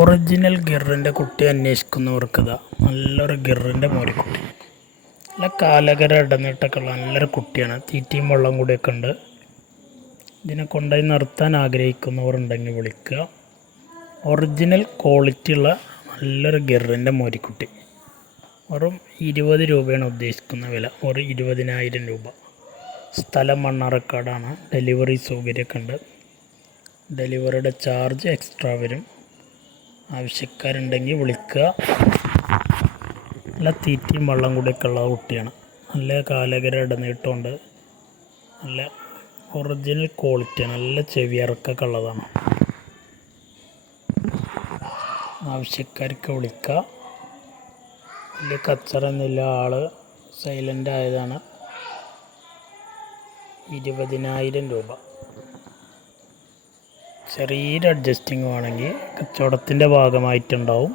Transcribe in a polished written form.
Original ഗിറിൻ്റെ കുട്ടി അന്വേഷിക്കുന്നവർക്കിതാ നല്ലൊരു ഗിറിൻ്റെ മോരിക്കുട്ടി. നല്ല കാലകര ഇടനീട്ടൊക്കെ ഉള്ള നല്ലൊരു കുട്ടിയാണ്. തീറ്റയും വെള്ളം കൂടിയൊക്കെ ഉണ്ട്. ഇതിനെ കൊണ്ടുപോയി നിർത്താൻ ആഗ്രഹിക്കുന്നവരുണ്ടെങ്കിൽ വിളിക്കുക. ഒറിജിനൽ ക്വാളിറ്റി ഉള്ള നല്ലൊരു ഗിറിൻ്റെ മോരിക്കുട്ടി. വെറും 20 രൂപയാണ് ഉദ്ദേശിക്കുന്ന വില. ഒരു 20,000 രൂപ. സ്ഥലം മണ്ണാർക്കാടാണ്. ഡെലിവറി സൗകര്യമൊക്കെ ഉണ്ട്. ഡെലിവറിയുടെ ചാർജ് എക്സ്ട്രാ വരും. ആവശ്യക്കാരുണ്ടെങ്കിൽ വിളിക്കുക. നല്ല തീറ്റയും വെള്ളം കൂടിയൊക്കെ ഉള്ള കുട്ടിയാണ്. നല്ല കാലകര ഇടനീട്ടമുണ്ട്. നല്ല ഒറിജിനൽ ക്വാളിറ്റിയാണ്. നല്ല ചെവിയിറക്കൊക്കെ ഉള്ളതാണ്. ആവശ്യക്കാർക്ക് വിളിക്കുക. വലിയ കച്ചറൊന്നുമില്ല. ആള് സൈലൻ്റ് ആയതാണ്. 20,000 രൂപ. ചെറിയൊരു അഡ്ജസ്റ്റിങ് വേണമെങ്കിൽ കച്ചവടത്തിൻ്റെ ഭാഗമായിട്ടുണ്ടാവും.